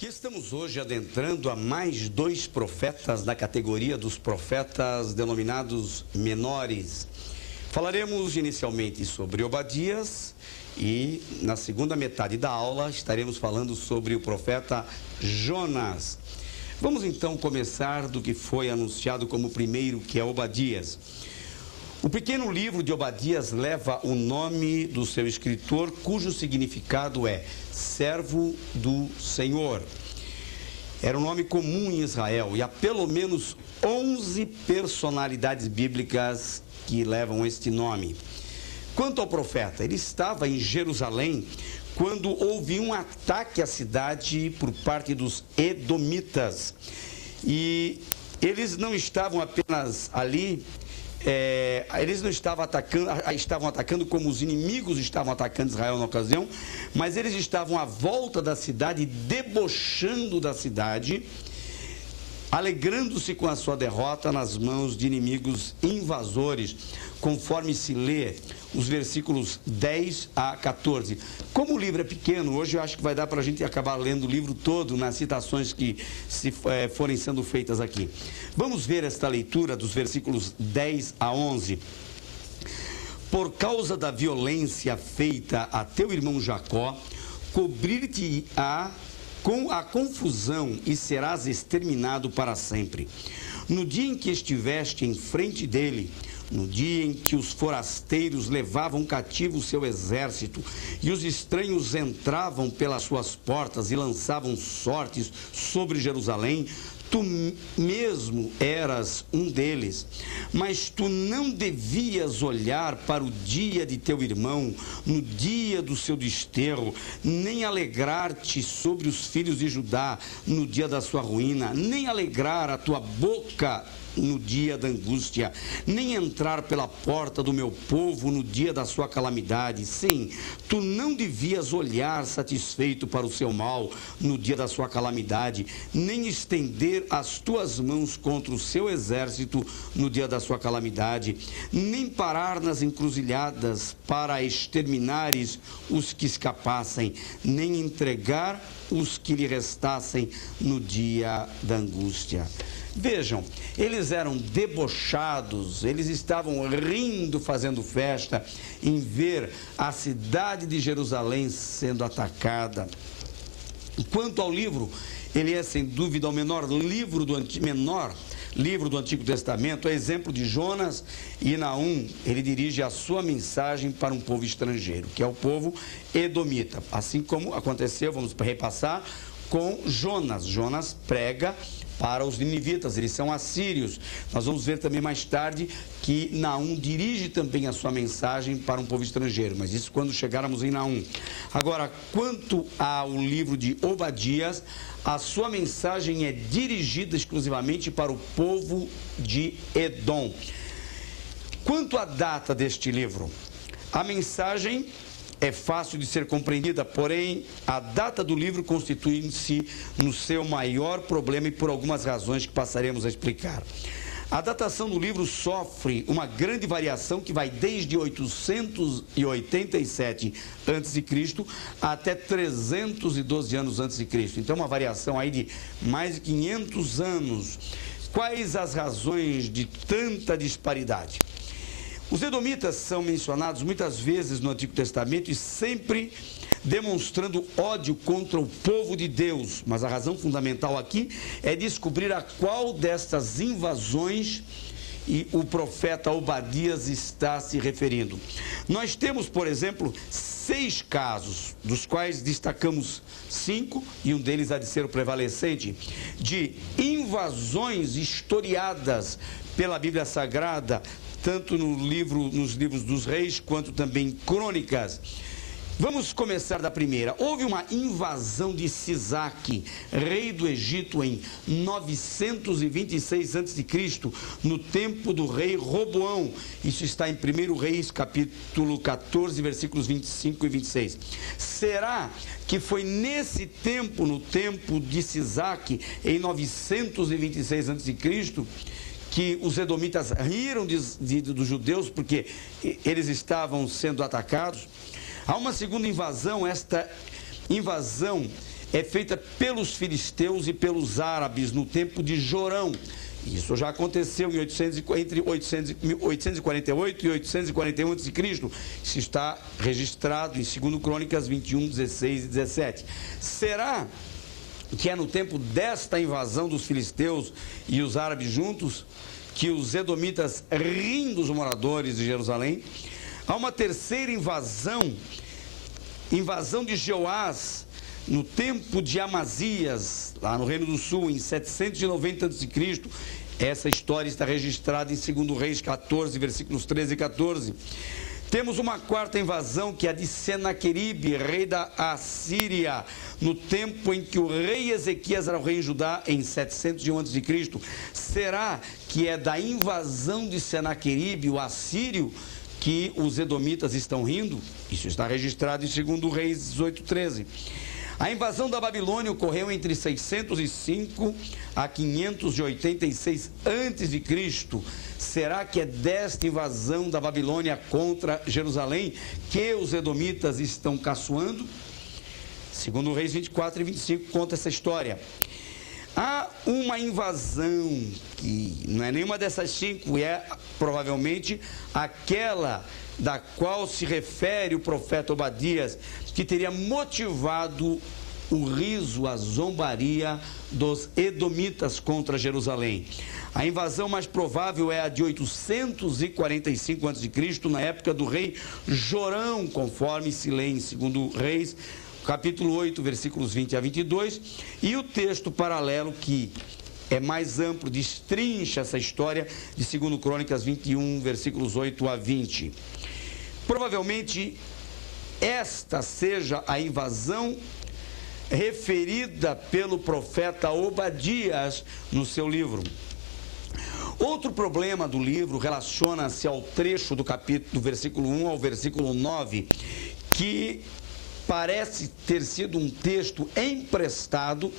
E estamos hoje adentrando a mais dois profetas da categoria dos profetas denominados menores. Falaremos inicialmente sobre Obadias e na segunda metade da aula estaremos falando sobre o profeta Jonas. Vamos então começar do que foi anunciado como primeiro, que é Obadias. O pequeno livro de Obadias leva o nome do seu escritor, cujo significado é servo do Senhor. Era um nome comum em Israel e há pelo menos 11 personalidades bíblicas que levam este nome. Quanto ao profeta, ele estava em Jerusalém quando houve um ataque à cidade por parte dos edomitas. E eles não estavam apenas ali, eles não estavam atacando como os inimigos estavam atacando Israel na ocasião, mas eles estavam à volta da cidade, debochando da cidade, alegrando-se com a sua derrota nas mãos de inimigos invasores, conforme se lê os versículos 10 a 14. Como o livro é pequeno, hoje eu acho que vai dar para a gente acabar lendo o livro todo nas citações que forem sendo feitas aqui. Vamos ver esta leitura dos versículos 10 a 11. Por causa da violência feita a teu irmão Jacó, cobrir-te-á com a confusão e serás exterminado para sempre. No dia em que estiveste em frente dele, no dia em que os forasteiros levavam cativo o seu exército e os estranhos entravam pelas suas portas e lançavam sortes sobre Jerusalém, tu mesmo eras um deles, mas tu não devias olhar para o dia de teu irmão, no dia do seu desterro, nem alegrar-te sobre os filhos de Judá no dia da sua ruína, nem alegrar a tua boca no dia da angústia, nem entrar pela porta do meu povo no dia da sua calamidade. Sim, tu não devias olhar satisfeito para o seu mal no dia da sua calamidade, nem estender as tuas mãos contra o seu exército no dia da sua calamidade, nem parar nas encruzilhadas para exterminares os que escapassem, nem entregar os que lhe restassem no dia da angústia. Vejam, eles eram debochados, eles estavam rindo, fazendo festa, em ver a cidade de Jerusalém sendo atacada. Quanto ao livro, ele é sem dúvida o menor livro do Antigo Testamento, é exemplo de Jonas e Naum. Ele dirige a sua mensagem para um povo estrangeiro, que é o povo edomita. Assim como aconteceu, vamos repassar, com Jonas. Jonas prega para os ninivitas, eles são assírios. Nós vamos ver também mais tarde que Naum dirige também a sua mensagem para um povo estrangeiro, mas isso quando chegarmos em Naum. Agora, quanto ao livro de Obadias, a sua mensagem é dirigida exclusivamente para o povo de Edom. Quanto à data deste livro, a mensagem é fácil de ser compreendida, porém a data do livro constitui-se no seu maior problema e por algumas razões que passaremos a explicar. A datação do livro sofre uma grande variação que vai desde 887 a.C. até 312 anos a.C. Então uma variação aí de mais de 500 anos. Quais as razões de tanta disparidade? Os edomitas são mencionados muitas vezes no Antigo Testamento e sempre demonstrando ódio contra o povo de Deus. Mas a razão fundamental aqui é descobrir a qual destas invasões o profeta Obadias está se referindo. Nós temos, por exemplo, 6 casos, dos quais destacamos 5, e um deles há de ser o prevalecente, de invasões historiadas pela Bíblia Sagrada, tanto nos livros dos reis, quanto também crônicas. Vamos começar da primeira. Houve uma invasão de Sisaque, rei do Egito, em 926 a.C., no tempo do rei Roboão. Isso está em 1 Reis, capítulo 14, versículos 25 e 26. Será que foi nesse tempo, no tempo de Sisaque, em 926 a.C., que os edomitas riram dos judeus porque eles estavam sendo atacados? Há uma segunda invasão. Esta invasão é feita pelos filisteus e pelos árabes no tempo de Jorão. Isso já aconteceu entre 848 e 841 a.C. Isso está registrado em 2 Crônicas 21, 16 e 17. Será que é no tempo desta invasão dos filisteus e os árabes juntos que os edomitas riem dos moradores de Jerusalém? Há uma terceira invasão de Jeoás, no tempo de Amazias, lá no Reino do Sul, em 790 a.C. Essa história está registrada em 2 Reis 14, versículos 13 e 14. Temos uma quarta invasão, que é a de Senaqueribe, rei da Assíria, no tempo em que o rei Ezequias era o rei em Judá, em 701 a.C. Será que é da invasão de Senaqueribe, o assírio, que os edomitas estão rindo? Isso está registrado em 2 Reis 18, 13. A invasão da Babilônia ocorreu entre 605 a 586 a.C. Será que é desta invasão da Babilônia contra Jerusalém que os edomitas estão caçoando? 2 Reis 24 e 25 conta essa história. Há uma invasão que não é nenhuma dessas 5, é provavelmente aquela da qual se refere o profeta Obadias, que teria motivado o riso, a zombaria dos edomitas contra Jerusalém. A invasão mais provável é a de 845 a.C., na época do rei Jorão, conforme se lê em 2 Reis, capítulo 8, versículos 20 a 22, e o texto paralelo que é mais amplo, destrincha essa história de 2 Crônicas 21, versículos 8 a 20. Provavelmente esta seja a invasão referida pelo profeta Obadias no seu livro. Outro problema do livro relaciona-se ao trecho do capítulo, do versículo 1 ao versículo 9, que parece ter sido um texto emprestado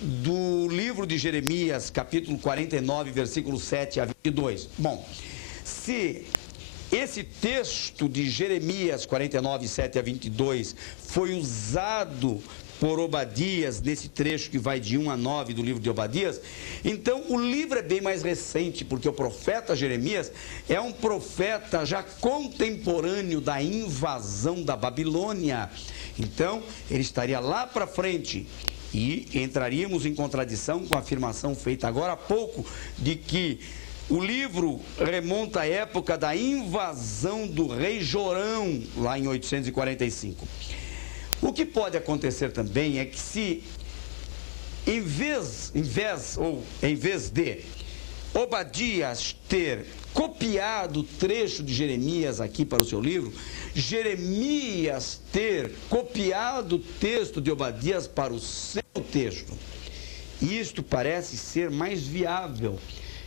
do livro de Jeremias, capítulo 49, versículos 7 a 22. Bom, se esse texto de Jeremias 49, 7 a 22 foi usado por Obadias, nesse trecho que vai de 1 a 9 do livro de Obadias, então o livro é bem mais recente, porque o profeta Jeremias é um profeta já contemporâneo da invasão da Babilônia. Então, ele estaria lá para frente e entraríamos em contradição com a afirmação feita agora há pouco de que o livro remonta à época da invasão do rei Jorão, lá em 845. O que pode acontecer também é que se, em vez de Obadias ter copiado o trecho de Jeremias aqui para o seu livro, Jeremias ter copiado o texto de Obadias para o seu texto. Isto parece ser mais viável.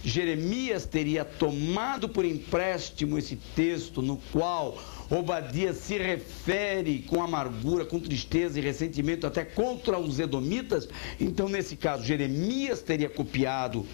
Jeremias teria tomado por empréstimo esse texto no qual Obadias se refere com amargura, com tristeza e ressentimento até contra os edomitas. Então, nesse caso, Jeremias teria copiado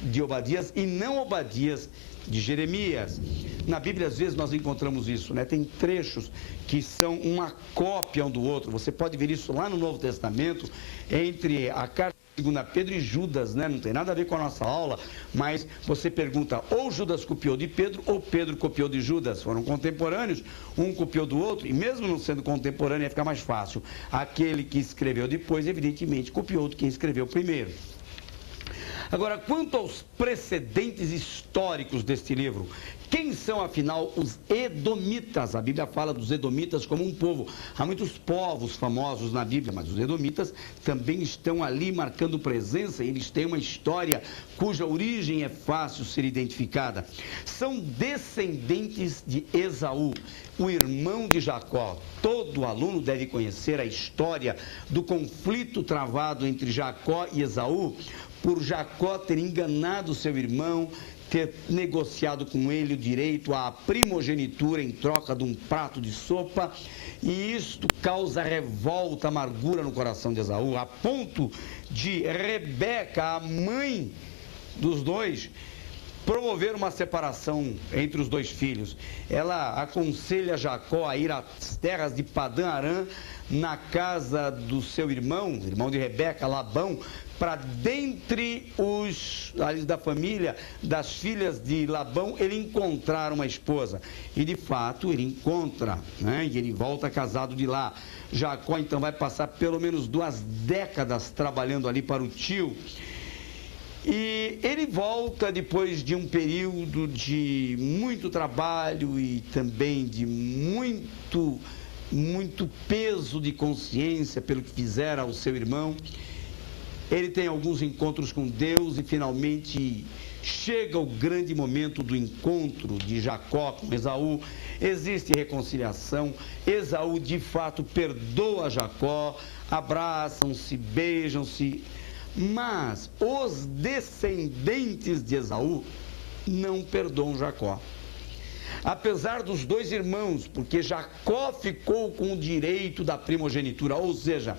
de Obadias e não Obadias de Jeremias. Na Bíblia, às vezes, nós encontramos isso, né? Tem trechos que são uma cópia um do outro. Você pode ver isso lá no Novo Testamento, entre a carta de 2 Pedro e Judas, né? Não tem nada a ver com a nossa aula, mas você pergunta, ou Judas copiou de Pedro, ou Pedro copiou de Judas. Foram contemporâneos, um copiou do outro, e mesmo não sendo contemporâneo, ia ficar mais fácil. Aquele que escreveu depois, evidentemente, copiou de quem escreveu primeiro. Agora, quanto aos precedentes históricos deste livro, quem são, afinal, os edomitas? A Bíblia fala dos edomitas como um povo. Há muitos povos famosos na Bíblia, mas os edomitas também estão ali marcando presença. Eles têm uma história cuja origem é fácil ser identificada. São descendentes de Esaú, o irmão de Jacó. Todo aluno deve conhecer a história do conflito travado entre Jacó e Esaú, por Jacó ter enganado seu irmão, ter negociado com ele o direito à primogenitura em troca de um prato de sopa, e isto causa revolta, amargura no coração de Esaú, a ponto de Rebeca, a mãe dos dois, promover uma separação entre os dois filhos. Ela aconselha Jacó a ir às terras de Padã Arã, na casa do seu irmão de Rebeca, Labão, para dentre os ali da família, das filhas de Labão, ele encontrar uma esposa. E de fato ele encontra, né? E ele volta casado de lá. Jacó então vai passar pelo menos 2 décadas trabalhando ali para o tio. E ele volta depois de um período de muito trabalho e também de muito peso de consciência pelo que fizera ao seu irmão. Ele tem alguns encontros com Deus e finalmente chega o grande momento do encontro de Jacó com Esaú. Existe reconciliação. Esaú de fato perdoa Jacó, abraçam-se, beijam-se. Mas os descendentes de Esaú não perdoam Jacó. Apesar dos 2 irmãos, porque Jacó ficou com o direito da primogenitura, ou seja,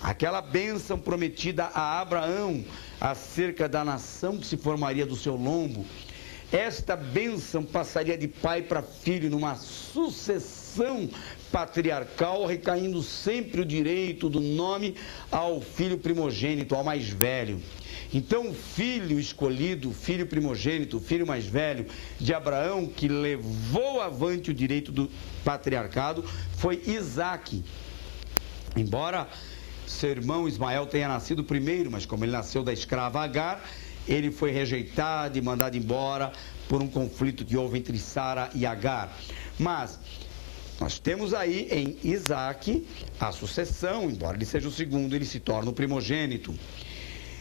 aquela bênção prometida a Abraão acerca da nação que se formaria do seu lombo, esta bênção passaria de pai para filho numa sucessão patriarcal, recaindo sempre o direito do nome ao filho primogênito, ao mais velho. Então o filho escolhido, filho primogênito, filho mais velho de Abraão, que levou avante o direito do patriarcado, foi Isaque. Embora seu irmão Ismael tenha nascido primeiro, mas como ele nasceu da escrava Agar, ele foi rejeitado e mandado embora por um conflito que houve entre Sara e Agar. Mas nós temos aí em Isaque a sucessão, embora ele seja o segundo, ele se torna o primogênito.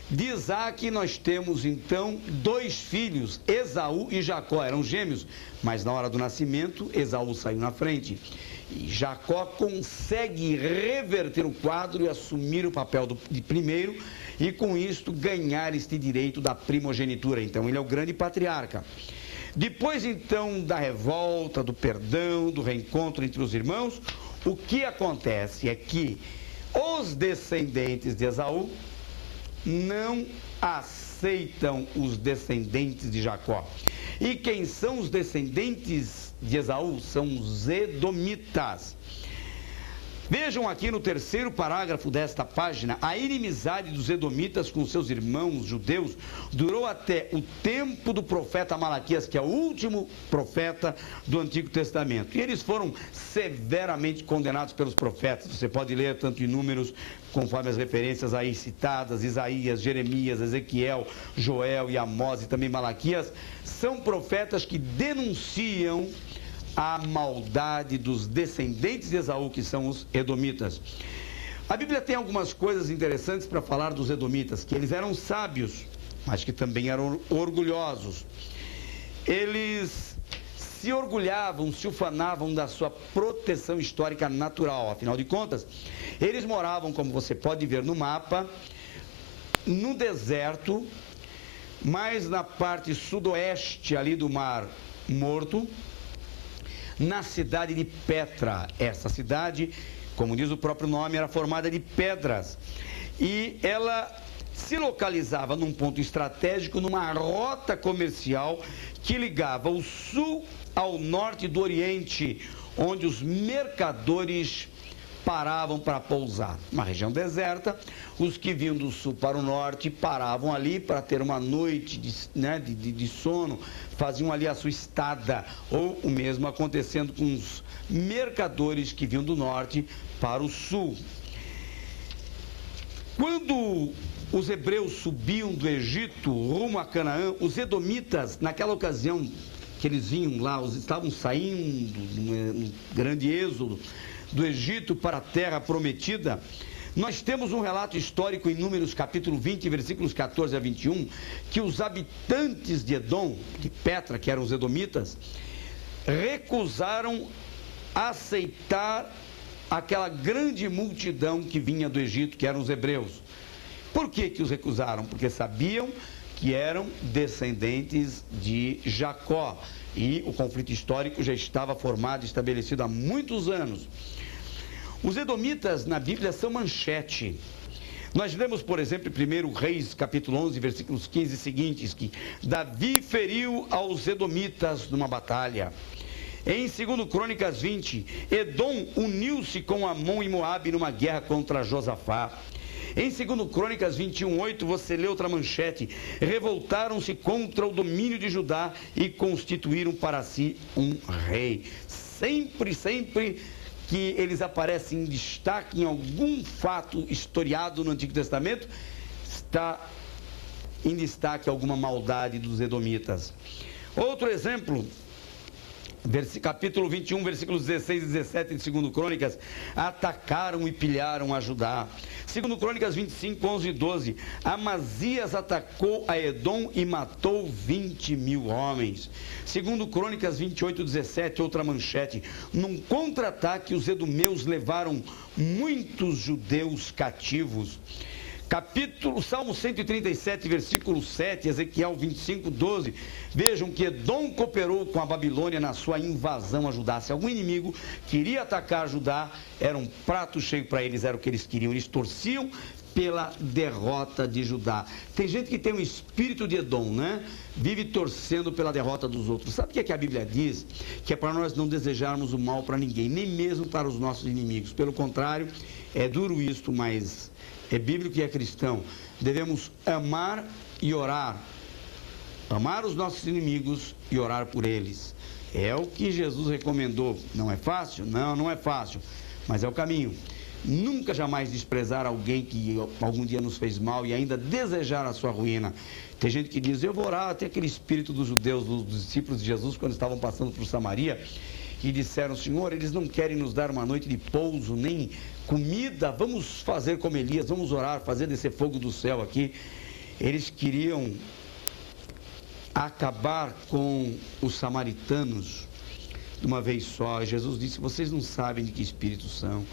De Isaque nós temos então 2 filhos, Esaú e Jacó, eram gêmeos, mas na hora do nascimento Esaú saiu na frente. E Jacó consegue reverter o quadro e assumir o papel de primeiro e com isto ganhar este direito da primogenitura. Então ele é o grande patriarca. Depois então da revolta, do perdão, do reencontro entre os irmãos, o que acontece é que os descendentes de Esaú não aceitam os descendentes de Jacó. E quem são os descendentes de Esaú? São os edomitas. Vejam aqui no 3º parágrafo desta página, a inimizade dos edomitas com seus irmãos judeus durou até o tempo do profeta Malaquias, que é o último profeta do Antigo Testamento. E eles foram severamente condenados pelos profetas. Você pode ler tanto em Números, conforme as referências aí citadas, Isaías, Jeremias, Ezequiel, Joel e Amós e também Malaquias, são profetas que denunciam a maldade dos descendentes de Esaú, que são os edomitas. A Bíblia tem algumas coisas interessantes para falar dos edomitas, que eles eram sábios, mas que também eram orgulhosos. Eles se orgulhavam, se ufanavam da sua proteção histórica natural. Afinal de contas, eles moravam, como você pode ver no mapa, no deserto, mais na parte sudoeste ali do Mar Morto, na cidade de Petra. Essa cidade, como diz o próprio nome, era formada de pedras. E ela se localizava num ponto estratégico, numa rota comercial que ligava o sul ao norte do Oriente, onde os mercadores paravam para pousar. Uma região deserta, os que vinham do sul para o norte paravam ali para ter uma noite de sono, faziam ali a sua estada, ou o mesmo acontecendo com os mercadores que vinham do norte para o sul. Quando os hebreus subiam do Egito rumo a Canaã, os edomitas, naquela ocasião que eles vinham lá, estavam saindo num grande êxodo do Egito para a terra prometida. Nós temos um relato histórico em Números capítulo 20, versículos 14 a 21, que os habitantes de Edom, de Petra, que eram os edomitas, recusaram aceitar aquela grande multidão que vinha do Egito, que eram os hebreus. Por que os recusaram? Porque sabiam que eram descendentes de Jacó. E o conflito histórico já estava formado, estabelecido há muitos anos. Os edomitas na Bíblia são manchete. Nós lemos, por exemplo, em 1 Reis, capítulo 11, versículos 15 seguintes, que Davi feriu aos edomitas numa batalha. Em 2 Crônicas 20, Edom uniu-se com Amon e Moabe numa guerra contra Josafá. Em 2 Crônicas 21:8, você lê outra manchete: revoltaram-se contra o domínio de Judá e constituíram para si um rei. Sempre que eles aparecem em destaque em algum fato historiado no Antigo Testamento, está em destaque alguma maldade dos edomitas. Outro exemplo, capítulo 21, versículos 16 e 17 de 2 Crônicas: atacaram e pilharam a Judá. 2 Crônicas 25, 11 e 12, Amazias atacou a Edom e matou 20.000 homens. 2 Crônicas 28, 17, outra manchete: num contra-ataque, os edomeus levaram muitos judeus cativos. Salmo 137, versículo 7, Ezequiel 25, 12. Vejam que Edom cooperou com a Babilônia na sua invasão a Judá. Se algum inimigo queria atacar Judá, era um prato cheio para eles, era o que eles queriam. Eles torciam pela derrota de Judá. Tem gente que tem um espírito de Edom, né? Vive torcendo pela derrota dos outros. Sabe o que a Bíblia diz? Que é para nós não desejarmos o mal para ninguém, nem mesmo para os nossos inimigos. Pelo contrário, é duro isto, mas é bíblico e é cristão. Devemos amar e orar. Amar os nossos inimigos e orar por eles. É o que Jesus recomendou. Não é fácil? Não é fácil. Mas é o caminho. Nunca jamais desprezar alguém que algum dia nos fez mal e ainda desejar a sua ruína. Tem gente que diz: eu vou orar. Tem aquele espírito dos judeus, dos discípulos de Jesus, quando estavam passando por Samaria, e disseram: Senhor, eles não querem nos dar uma noite de pouso, nem comida, vamos fazer como Elias, vamos orar, fazer descer fogo do céu aqui. Eles queriam acabar com os samaritanos de uma vez só. Jesus disse: vocês não sabem de que espírito são.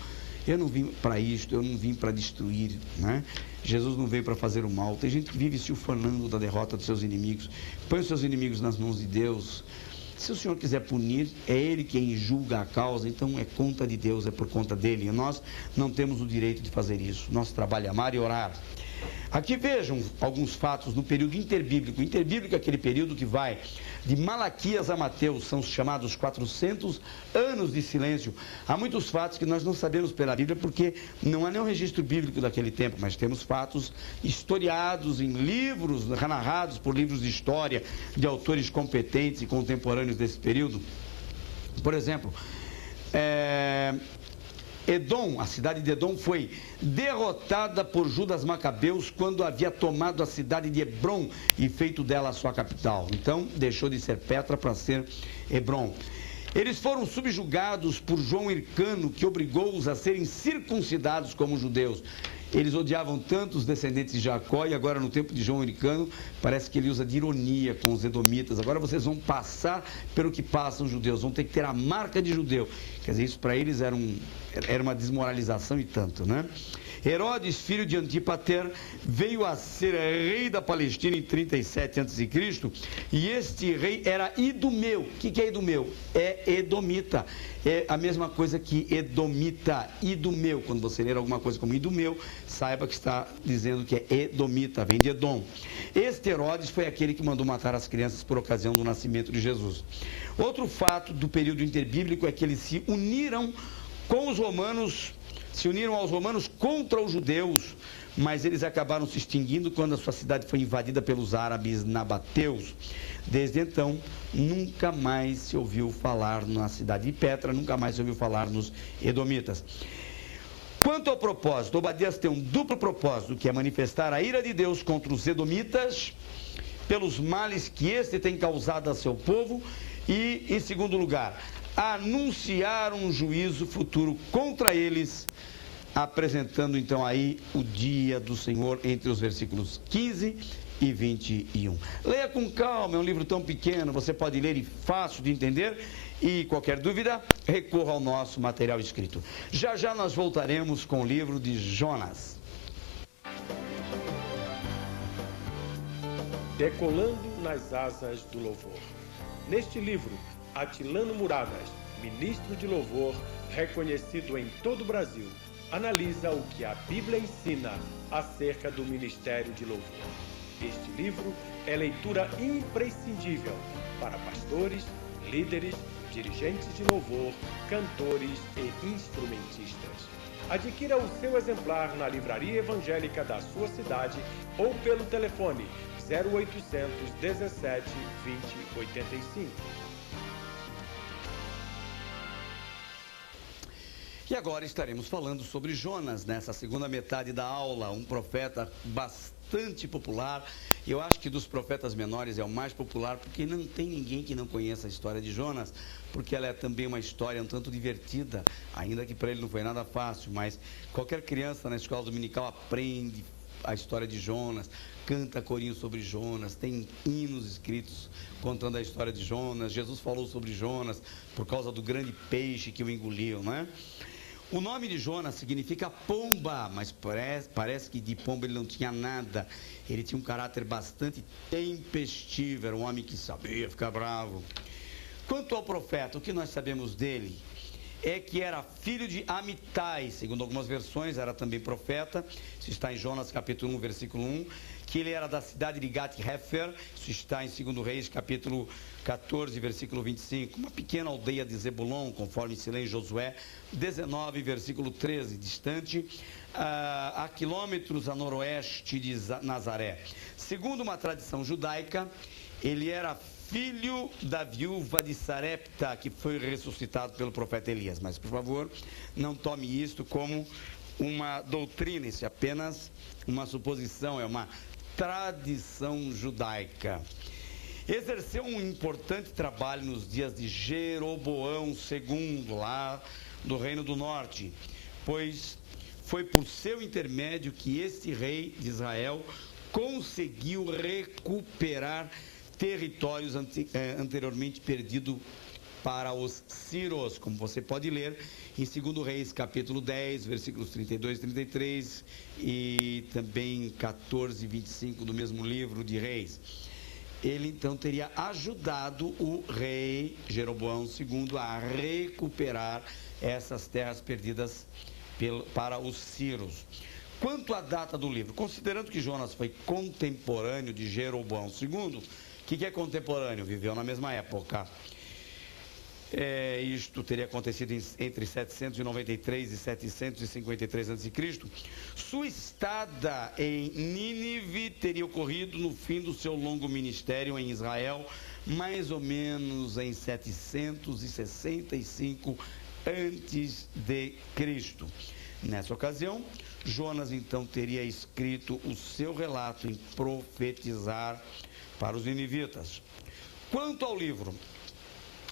Eu não vim para isto, eu não vim para destruir, né? Jesus não veio para fazer o mal. Tem gente que vive se ufanando da derrota dos seus inimigos. Põe os seus inimigos nas mãos de Deus. Se o Senhor quiser punir, é Ele quem julga a causa, então é conta de Deus, é por conta dEle. E nós não temos o direito de fazer isso. Nosso trabalho é amar e orar. Aqui vejam alguns fatos no período interbíblico. Interbíblico é aquele período que vai de Malaquias a Mateus, são os chamados 400 anos de silêncio. Há muitos fatos que nós não sabemos pela Bíblia, porque não há nenhum registro bíblico daquele tempo, mas temos fatos historiados em livros, narrados por livros de história, de autores competentes e contemporâneos desse período. Por exemplo, Edom, a cidade de Edom, foi derrotada por Judas Macabeus quando havia tomado a cidade de Hebrom e feito dela a sua capital. Então, deixou de ser Petra para ser Hebrom. Eles foram subjugados por João Hircano, que obrigou-os a serem circuncidados como judeus. Eles odiavam tanto os descendentes de Jacó, e agora no tempo de João Hircano, parece que ele usa de ironia com os edomitas. Agora vocês vão passar pelo que passam os judeus, vão ter que ter a marca de judeu. Quer dizer, isso para eles era uma desmoralização e tanto, né? Herodes, filho de Antipater, veio a ser rei da Palestina em 37 a.C. e este rei era idumeu. O que é idumeu? É edomita. É a mesma coisa que edomita, idumeu. Quando você ler alguma coisa como idumeu, saiba que está dizendo que é edomita, vem de Edom. Este Herodes foi aquele que mandou matar as crianças por ocasião do nascimento de Jesus. Outro fato do período interbíblico é que eles se uniram aos romanos contra os judeus, mas eles acabaram se extinguindo quando a sua cidade foi invadida pelos árabes nabateus. Desde então, nunca mais se ouviu falar na cidade de Petra, nunca mais se ouviu falar nos edomitas. Quanto ao propósito, Obadias tem um duplo propósito, que é manifestar a ira de Deus contra os edomitas, pelos males que este tem causado a seu povo, e, em segundo lugar, anunciar um juízo futuro contra eles, apresentando então aí o dia do Senhor entre os versículos 15 e 21. Leia com calma, é um livro tão pequeno, você pode ler e fácil de entender, e qualquer dúvida, recorra ao nosso material escrito. Já já nós voltaremos com o livro de Jonas. Decolando nas asas do louvor. Neste livro, Atilano Muradas, ministro de louvor, reconhecido em todo o Brasil, analisa o que a Bíblia ensina acerca do ministério de louvor. Este livro é leitura imprescindível para pastores, líderes, dirigentes de louvor, cantores e instrumentistas. Adquira o seu exemplar na livraria evangélica da sua cidade ou pelo telefone 0800 17 20 85. E agora estaremos falando sobre Jonas nessa segunda metade da aula, um profeta bastante popular. Eu acho que dos profetas menores é o mais popular, porque não tem ninguém que não conheça a história de Jonas, porque ela é também uma história um tanto divertida, ainda que para ele não foi nada fácil, mas qualquer criança na escola dominical aprende a história de Jonas, canta corinho sobre Jonas, tem hinos escritos contando a história de Jonas. Jesus falou sobre Jonas por causa do grande peixe que o engoliu, né? O nome de Jonas significa pomba, mas parece que de pomba ele não tinha nada. Ele tinha um caráter bastante tempestivo, era um homem que sabia ficar bravo. Quanto ao profeta, o que nós sabemos dele é que era filho de Amitai, segundo algumas versões, era também profeta. Isso está em Jonas capítulo 1, versículo 1, que ele era da cidade de Gat-Hefer. Isso está em 2 Reis capítulo 14, versículo 25, uma pequena aldeia de Zebulon, conforme se lê em Josué 19, versículo 13, distante a quilômetros a noroeste de Nazaré. Segundo uma tradição judaica, ele era filho da viúva de Sarepta, que foi ressuscitado pelo profeta Elias. Mas, por favor, não tome isto como uma doutrina, isso é apenas uma suposição, é uma tradição judaica. Exerceu um importante trabalho nos dias de Jeroboão II, lá do Reino do Norte, pois foi por seu intermédio que este rei de Israel conseguiu recuperar territórios anteriormente perdidos para os sírios, como você pode ler em 2 Reis, capítulo 10, versículos 32 e 33, e também 14 e 25 do mesmo livro de Reis. Ele então teria ajudado o rei Jeroboão II a recuperar essas terras perdidas para os sírios. Quanto à data do livro, considerando que Jonas foi contemporâneo de Jeroboão II, o que é contemporâneo? Viveu na mesma época. Isto teria acontecido entre 793 e 753 a.C. Sua estada em Nínive teria ocorrido no fim do seu longo ministério em Israel, mais ou menos em 765 a.C. Nessa ocasião, Jonas então teria escrito o seu relato em profetizar para os ninivitas. Quanto ao livro,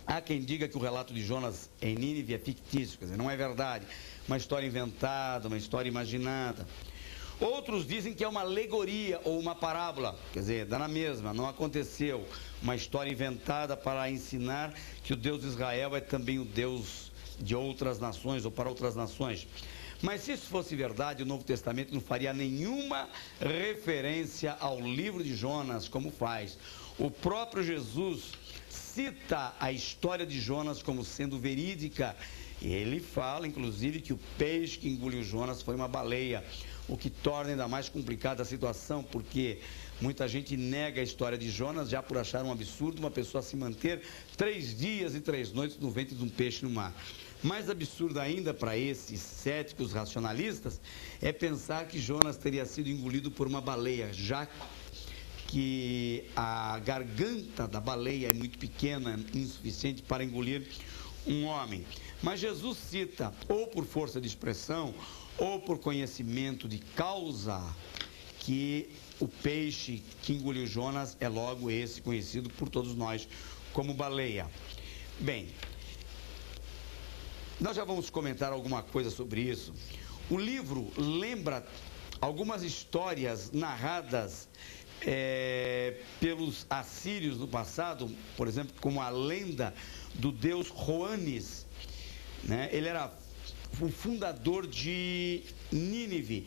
há quem diga que o relato de Jonas em Nínive é fictício, quer dizer, não é verdade, uma história inventada, uma história imaginada. Outros dizem que é uma alegoria ou uma parábola, quer dizer, dá na mesma, não aconteceu, uma história inventada para ensinar que o Deus de Israel é também o Deus de outras nações ou para outras nações. Mas se isso fosse verdade, o Novo Testamento não faria nenhuma referência ao livro de Jonas, como faz. O próprio Jesus cita a história de Jonas como sendo verídica. Ele fala, inclusive, que o peixe que engoliu Jonas foi uma baleia, o que torna ainda mais complicada a situação, porque muita gente nega a história de Jonas já por achar um absurdo uma pessoa se manter 3 dias e 3 noites no ventre de um peixe no mar. Mais absurdo ainda para esses céticos racionalistas é pensar que Jonas teria sido engolido por uma baleia, já que a garganta da baleia é muito pequena, insuficiente para engolir um homem. Mas Jesus cita, ou por força de expressão, ou por conhecimento de causa, que o peixe que engoliu Jonas é logo esse conhecido por todos nós como baleia. Bem, nós já vamos comentar alguma coisa sobre isso. O livro lembra algumas histórias narradas pelos assírios no passado, por exemplo, como a lenda do deus Joanes, né? Ele era o fundador de Nínive.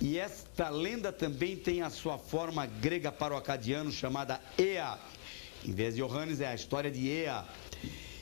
E esta lenda também tem a sua forma grega para o acadiano chamada Ea. Em vez de Joanes, é a história de Ea.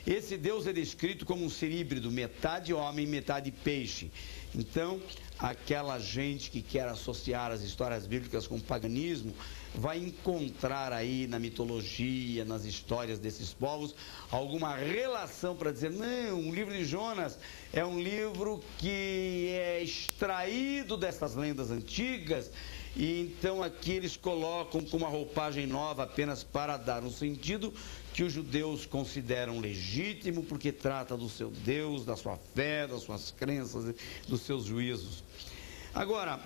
Esse deus é descrito como um ser híbrido, metade homem, metade peixe. Então, aquela gente que quer associar as histórias bíblicas com o paganismo vai encontrar aí na mitologia, nas histórias desses povos, alguma relação para dizer, não, o livro de Jonas é um livro que é extraído dessas lendas antigas, e então aqui eles colocam com uma roupagem nova apenas para dar um sentido que os judeus consideram legítimo, porque trata do seu Deus, da sua fé, das suas crenças, dos seus juízos. Agora,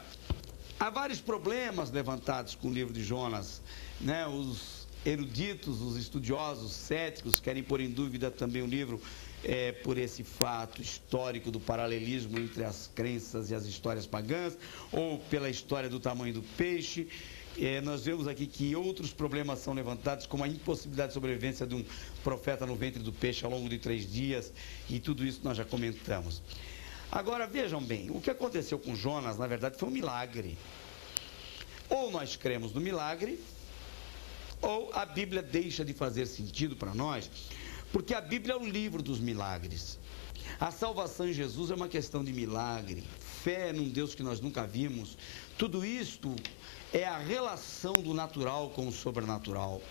há vários problemas levantados com o livro de Jonas, né? Os eruditos, os estudiosos, céticos, querem pôr em dúvida também o livro por esse fato histórico do paralelismo entre as crenças e as histórias pagãs, ou pela história do tamanho do peixe. Nós vemos aqui que outros problemas são levantados, como a impossibilidade de sobrevivência de um profeta no ventre do peixe ao longo de 3 dias, e tudo isso nós já comentamos. Agora, vejam bem, o que aconteceu com Jonas, na verdade, foi um milagre. Ou nós cremos no milagre, ou a Bíblia deixa de fazer sentido para nós, porque a Bíblia é o livro dos milagres. A salvação em Jesus é uma questão de milagre, fé num Deus que nós nunca vimos. Tudo isto é a relação do natural com o sobrenatural.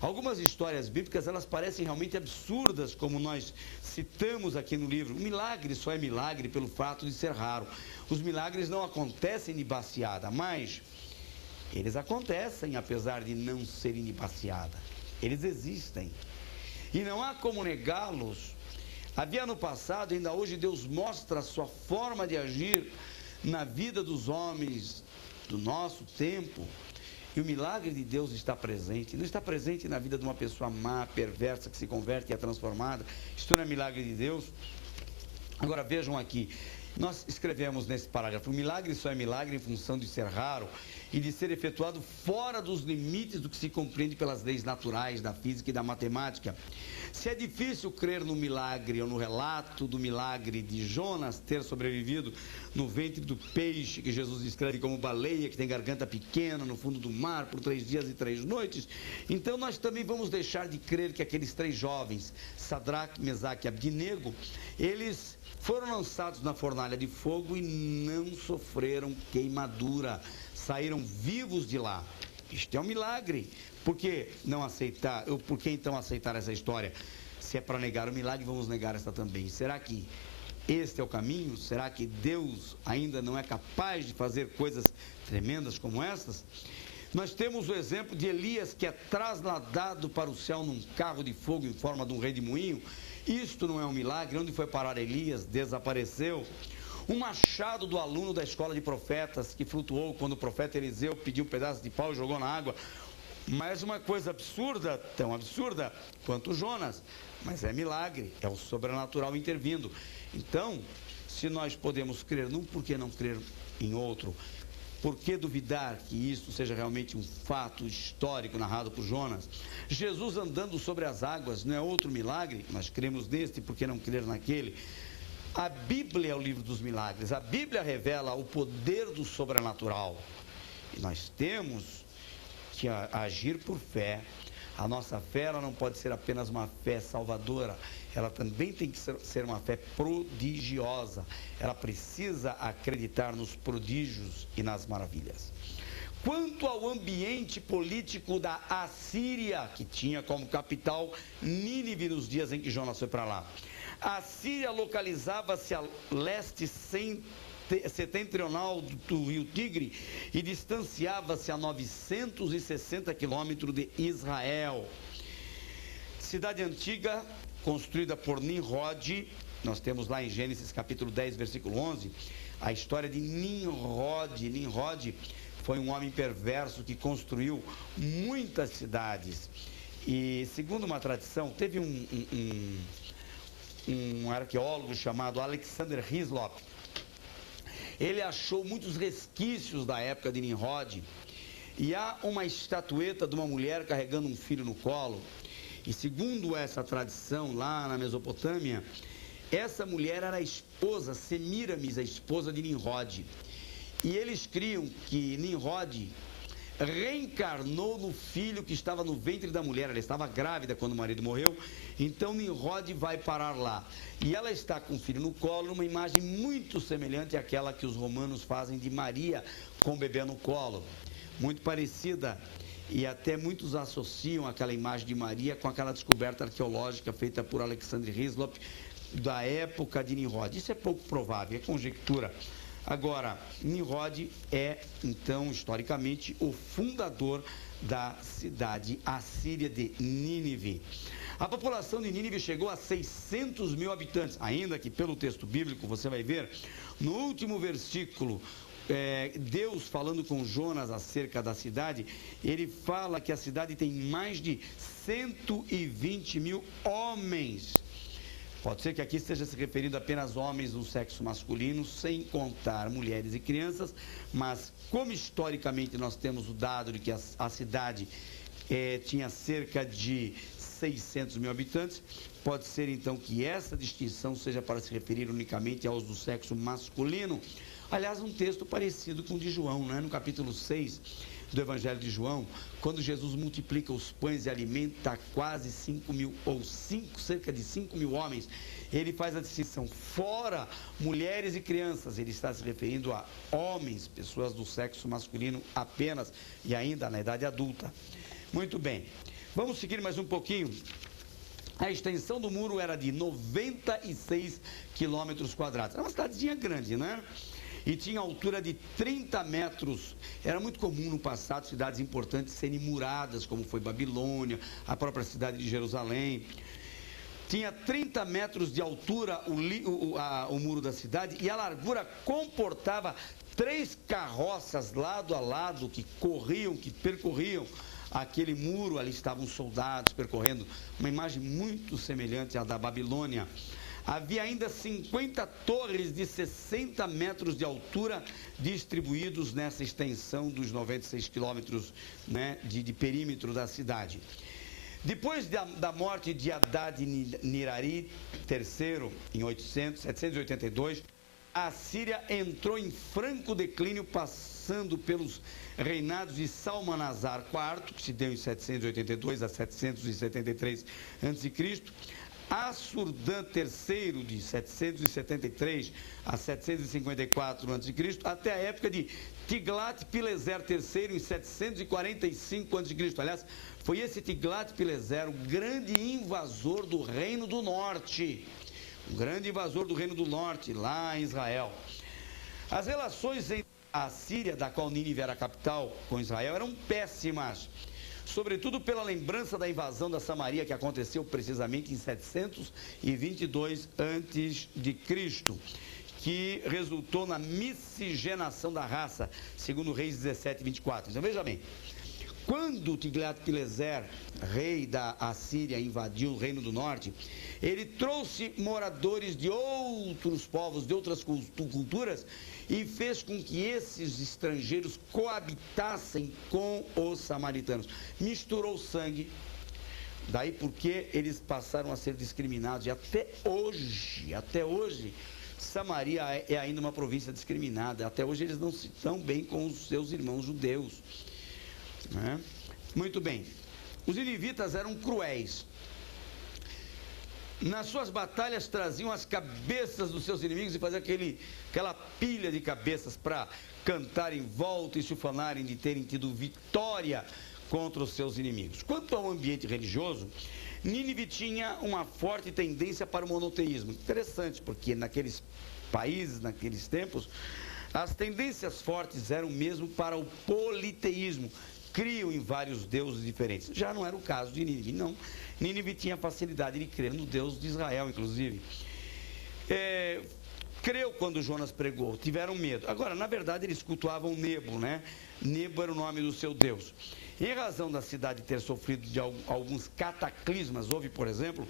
Algumas histórias bíblicas, elas parecem realmente absurdas, como nós citamos aqui no livro. O milagre só é milagre pelo fato de ser raro. Os milagres não acontecem de baseada, mas eles acontecem apesar de não serem de baseada. Eles existem. E não há como negá-los. Havia no passado, ainda hoje, Deus mostra a sua forma de agir na vida dos homens do nosso tempo. E o milagre de Deus está presente. Não está presente na vida de uma pessoa má, perversa, que se converte e é transformada. Isto não é milagre de Deus. Agora vejam aqui, nós escrevemos nesse parágrafo, o milagre só é milagre em função de ser raro e de ser efetuado fora dos limites do que se compreende pelas leis naturais da física e da matemática. Se é difícil crer no milagre ou no relato do milagre de Jonas ter sobrevivido no ventre do peixe, que Jesus descreve como baleia, que tem garganta pequena no fundo do mar por 3 dias e 3 noites, então nós também vamos deixar de crer que aqueles 3 jovens, Sadraque, Mesaque e Abdinego, eles foram lançados na fornalha de fogo e não sofreram queimadura, saíram vivos de lá. Isto é um milagre. Por que não aceitar? Por que então aceitar essa história? Se é para negar o milagre, vamos negar esta também. Será que este é o caminho? Será que Deus ainda não é capaz de fazer coisas tremendas como essas? Nós temos o exemplo de Elias, que é trasladado para o céu num carro de fogo em forma de um rei de moinho. Isto não é um milagre? Onde foi parar Elias? Desapareceu. O machado do aluno da escola de profetas, que flutuou quando o profeta Eliseu pediu um pedaço de pau e jogou na água. Mais uma coisa absurda, tão absurda quanto Jonas, mas é milagre, é o sobrenatural intervindo. Então, se nós podemos crer num, por que não crer em outro? Por que duvidar que isso seja realmente um fato histórico narrado por Jonas? Jesus andando sobre as águas não é outro milagre? Nós cremos neste, por que não crer naquele? A Bíblia é o livro dos milagres. A Bíblia revela o poder do sobrenatural. E nós temos que agir por fé. A nossa fé, ela não pode ser apenas uma fé salvadora, ela também tem que ser uma fé prodigiosa. Ela precisa acreditar nos prodígios e nas maravilhas. Quanto ao ambiente político da Assíria, que tinha como capital Nínive nos dias em que Jonas foi para lá. A Síria localizava-se a leste setentrional do rio Tigre e distanciava-se a 960 quilômetros de Israel. Cidade antiga, construída por Nimrod. Nós temos lá em Gênesis capítulo 10, versículo 11, a história de Nimrod. Nimrod foi um homem perverso que construiu muitas cidades. E, segundo uma tradição, teve um arqueólogo chamado Alexander Hislop. Ele achou muitos resquícios da época de Nimrod. E há uma estatueta de uma mulher carregando um filho no colo. E segundo essa tradição, lá na Mesopotâmia, essa mulher era a esposa, Semíramis, a esposa de Nimrod. E eles criam que Nimrod reencarnou no filho que estava no ventre da mulher. Ela estava grávida quando o marido morreu, então Nimrod vai parar lá. E ela está com o filho no colo, numa imagem muito semelhante àquela que os romanos fazem de Maria com o bebê no colo. Muito parecida, e até muitos associam aquela imagem de Maria com aquela descoberta arqueológica feita por Alexander Hislop da época de Nimrod. Isso é pouco provável, é conjectura. Agora, Nimrod é, então, historicamente, o fundador da cidade assíria de Nínive. A população de Nínive chegou a 600 mil habitantes, ainda que pelo texto bíblico, você vai ver, no último versículo, Deus falando com Jonas acerca da cidade, ele fala que a cidade tem mais de 120 mil homens. Pode ser que aqui esteja se referindo apenas a homens do sexo masculino, sem contar mulheres e crianças, mas como historicamente nós temos o dado de que a cidade tinha cerca de 600 mil habitantes, pode ser então que essa distinção seja para se referir unicamente aos do sexo masculino. Aliás, um texto parecido com o de João, né? No capítulo 6 do Evangelho de João, quando Jesus multiplica os pães e alimenta quase 5 mil, ou cerca de 5 mil homens, ele faz a distinção, fora mulheres e crianças, ele está se referindo a homens, pessoas do sexo masculino apenas, e ainda na idade adulta. Muito bem, vamos seguir mais um pouquinho. A extensão do muro era de 96 quilômetros quadrados, era uma cidadezinha grande, né? E tinha altura de 30 metros. Era muito comum no passado cidades importantes serem muradas, como foi Babilônia, a própria cidade de Jerusalém. Tinha 30 metros de altura o muro da cidade, e a largura comportava 3 carroças lado a lado que percorriam aquele muro. Ali estavam soldados percorrendo, uma imagem muito semelhante à da Babilônia. Havia ainda 50 torres de 60 metros de altura distribuídos nessa extensão dos 96 quilômetros, né, de perímetro da cidade. Depois da morte de Adad-Nirari III, em 782, a Síria entrou em franco declínio, passando pelos reinados de Salmanasar IV, que se deu em 782 a 773 a.C., Assurdã III, de 773 a 754 a.C., até a época de Tiglat-Pileser III, em 745 a.C. Aliás, foi esse Tiglat-Pileser o grande invasor do Reino do Norte. O grande invasor do Reino do Norte, lá em Israel. As relações entre a Síria, da qual Nínive era a capital, com Israel, eram péssimas. Sobretudo pela lembrança da invasão da Samaria, que aconteceu precisamente em 722 a.C., que resultou na miscigenação da raça, segundo Reis 17, 24. Então veja bem, quando Tiglat-Pileser, rei da Assíria, invadiu o Reino do Norte, ele trouxe moradores de outros povos, de outras culturas, e fez com que esses estrangeiros coabitassem com os samaritanos. Misturou sangue, daí porque eles passaram a ser discriminados. E até hoje, Samaria é ainda uma província discriminada. Até hoje eles não se dão bem com os seus irmãos judeus, né? Muito bem, os ninivitas eram cruéis. Nas suas batalhas traziam as cabeças dos seus inimigos e faziam aquela pilha de cabeças para cantar em volta e se ufanarem de terem tido vitória contra os seus inimigos. Quanto ao ambiente religioso, Nínive tinha uma forte tendência para o monoteísmo. Interessante, porque naqueles países, naqueles tempos, as tendências fortes eram mesmo para o politeísmo. Criam em vários deuses diferentes. Já não era o caso de Nínive, não. Nínive tinha facilidade de crer no Deus de Israel, inclusive. Creu quando Jonas pregou, tiveram medo. Agora, na verdade, eles cultuavam Nebo, né? Nebo era o nome do seu Deus. Em razão da cidade ter sofrido de alguns cataclismas, houve, por exemplo,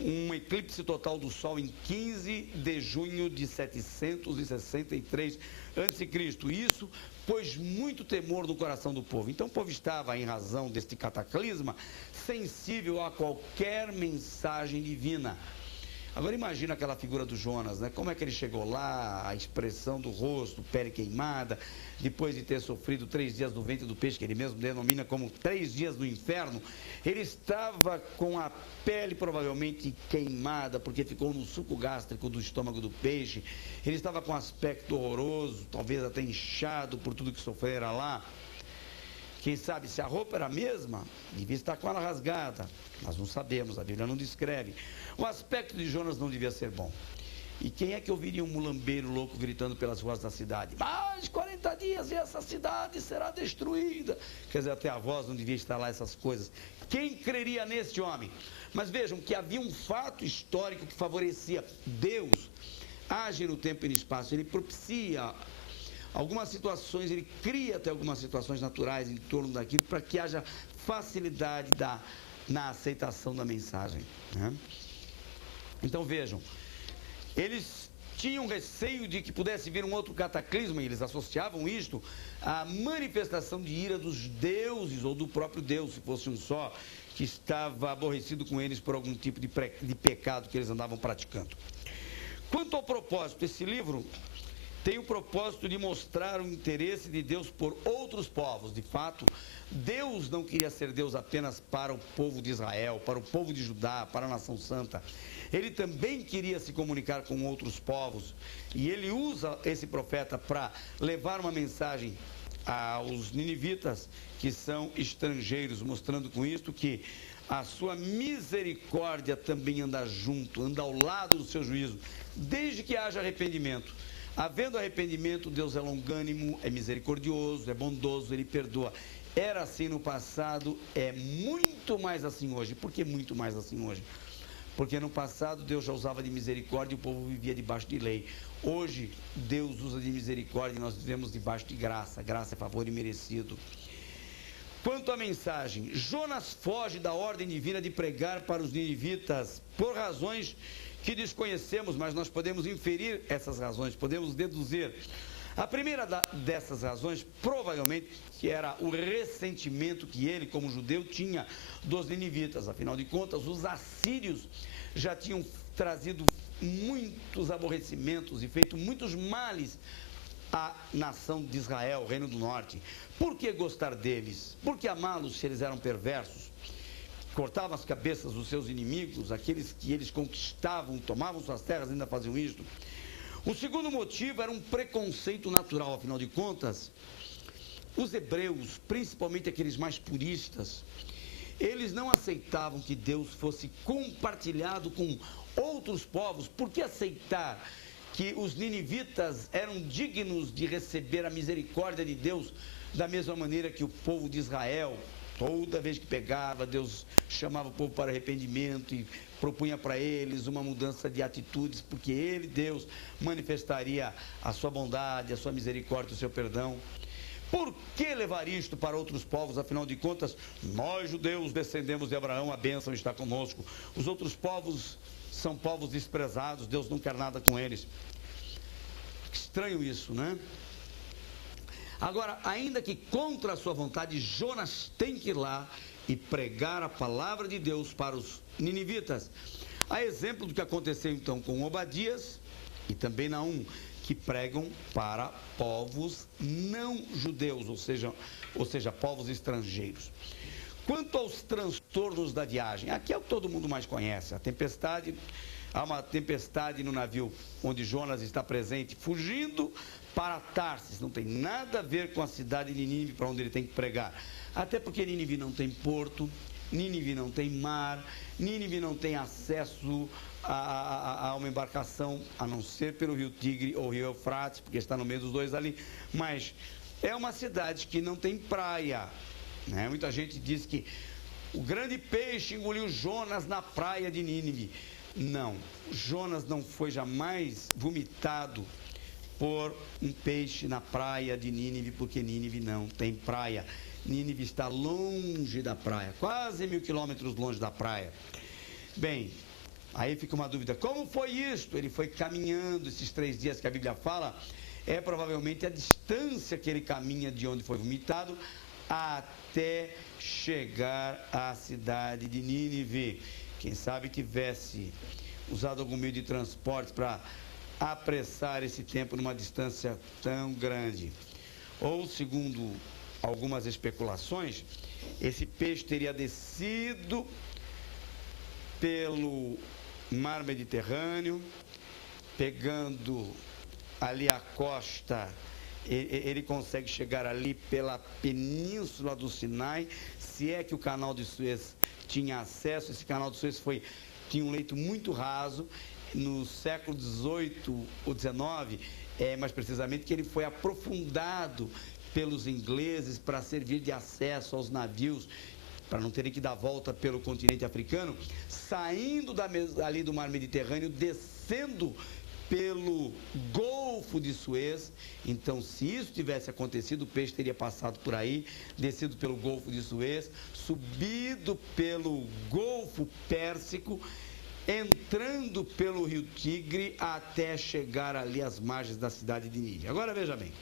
um eclipse total do Sol em 15 de junho de 763 a.C. Isso pôs muito temor no coração do povo. Então o povo estava, em razão deste cataclisma, sensível a qualquer mensagem divina. Agora imagina aquela figura do Jonas, né? Como é que ele chegou lá, a expressão do rosto, pele queimada, depois de ter sofrido 3 dias no ventre do peixe, que ele mesmo denomina como 3 dias no inferno. Ele estava com a pele provavelmente queimada, porque ficou no suco gástrico do estômago do peixe. Ele estava com um aspecto horroroso, talvez até inchado por tudo que sofrera lá. Quem sabe se a roupa era a mesma, devia estar com ela rasgada. Nós não sabemos, a Bíblia não descreve. O aspecto de Jonas não devia ser bom. E quem é que ouviria um mulambeiro louco gritando pelas ruas da cidade? Mais 40 dias e essa cidade será destruída. Quer dizer, até a voz não devia estar lá, essas coisas. Quem creria neste homem? Mas vejam que havia um fato histórico que favorecia. Deus age no tempo e no espaço. Ele propicia algumas situações, ele cria até algumas situações naturais em torno daquilo para que haja facilidade na aceitação da mensagem, né? Então vejam, eles tinham receio de que pudesse vir um outro cataclisma, e eles associavam isto à manifestação de ira dos deuses, ou do próprio Deus, se fosse um só, que estava aborrecido com eles por algum tipo de pecado que eles andavam praticando. Quanto ao propósito, esse livro tem o propósito de mostrar o interesse de Deus por outros povos. De fato, Deus não queria ser Deus apenas para o povo de Israel, para o povo de Judá, para a nação santa. Ele também queria se comunicar com outros povos. E ele usa esse profeta para levar uma mensagem aos ninivitas, que são estrangeiros, mostrando com isto que a sua misericórdia também anda junto, anda ao lado do seu juízo, desde que haja arrependimento. Havendo arrependimento, Deus é longânimo, é misericordioso, é bondoso, Ele perdoa. Era assim no passado, é muito mais assim hoje. Por que muito mais assim hoje? Porque no passado Deus já usava de misericórdia e o povo vivia debaixo de lei. Hoje Deus usa de misericórdia e nós vivemos debaixo de graça. Graça é favor imerecido. Quanto à mensagem, Jonas foge da ordem divina de pregar para os ninivitas por razões que desconhecemos, mas nós podemos inferir essas razões, podemos deduzir. A primeira dessas razões, provavelmente, que era o ressentimento que ele, como judeu, tinha dos ninivitas. Afinal de contas, os assírios já tinham trazido muitos aborrecimentos e feito muitos males à nação de Israel, o Reino do Norte. Por que gostar deles? Por que amá-los se eles eram perversos? Cortavam as cabeças dos seus inimigos, aqueles que eles conquistavam, tomavam suas terras, ainda faziam isto. O segundo motivo era um preconceito natural, afinal de contas, os hebreus, principalmente aqueles mais puristas, eles não aceitavam que Deus fosse compartilhado com outros povos. Por que aceitar que os ninivitas eram dignos de receber a misericórdia de Deus da mesma maneira que o povo de Israel? Toda vez que pegava, Deus chamava o povo para arrependimento e propunha para eles uma mudança de atitudes, porque Ele, Deus, manifestaria a sua bondade, a sua misericórdia, o seu perdão. Por que levar isto para outros povos? Afinal de contas, nós, judeus, descendemos de Abraão, a bênção está conosco. Os outros povos são povos desprezados, Deus não quer nada com eles. Estranho isso, né? Agora, ainda que contra a sua vontade, Jonas tem que ir lá e pregar a palavra de Deus para os ninivitas. A exemplo do que aconteceu então com Obadias e também Naum, que pregam para povos não judeus, ou seja, povos estrangeiros. Quanto aos transtornos da viagem, aqui é o que todo mundo mais conhece, a tempestade. Há uma tempestade no navio onde Jonas está presente, fugindo para Tarsis. Não tem nada a ver com a cidade de Nínive, para onde ele tem que pregar. Até porque Nínive não tem porto, Nínive não tem mar, Nínive não tem acesso a uma embarcação, a não ser pelo rio Tigre ou rio Eufrates, porque está no meio dos dois ali. Mas é uma cidade que não tem praia, né? Muita gente diz que o grande peixe engoliu Jonas na praia de Nínive. Não, Jonas não foi jamais vomitado por um peixe na praia de Nínive, porque Nínive não tem praia. Nínive está longe da praia, quase 1000 quilômetros longe da praia. Bem, aí fica uma dúvida, como foi isto? Ele foi caminhando esses 3 dias que a Bíblia fala, é provavelmente a distância que ele caminha de onde foi vomitado até chegar à cidade de Nínive. Quem sabe tivesse usado algum meio de transporte para apressar esse tempo numa distância tão grande. Ou, segundo algumas especulações, esse peixe teria descido pelo mar Mediterrâneo, pegando ali a costa, ele consegue chegar ali pela península do Sinai, se é que o canal de Suez tinha acesso. Esse canal de Suez tinha um leito muito raso. No século XVIII ou XIX, mais precisamente, que ele foi aprofundado pelos ingleses para servir de acesso aos navios, para não terem que dar volta pelo continente africano, saindo ali do mar Mediterrâneo, descendo pelo Golfo de Suez. Então, se isso tivesse acontecido, o peixe teria passado por aí, descido pelo Golfo de Suez, subido pelo Golfo Pérsico, entrando pelo rio Tigre até chegar ali às margens da cidade de Nínive. Agora veja bem,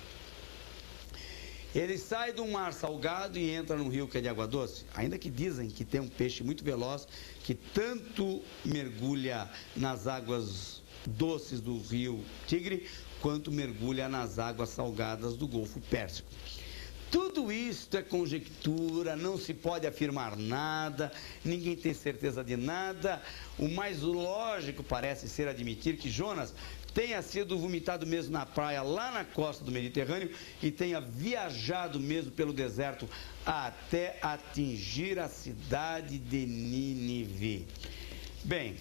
ele sai do mar salgado e entra num rio que é de água doce, ainda que dizem que tem um peixe muito veloz que tanto mergulha nas águas doces do rio Tigre quanto mergulha nas águas salgadas do Golfo Pérsico. Tudo isto é conjectura, não se pode afirmar nada, ninguém tem certeza de nada. O mais lógico parece ser admitir que Jonas tenha sido vomitado mesmo na praia, lá na costa do Mediterrâneo, e tenha viajado mesmo pelo deserto até atingir a cidade de Nínive. Bem,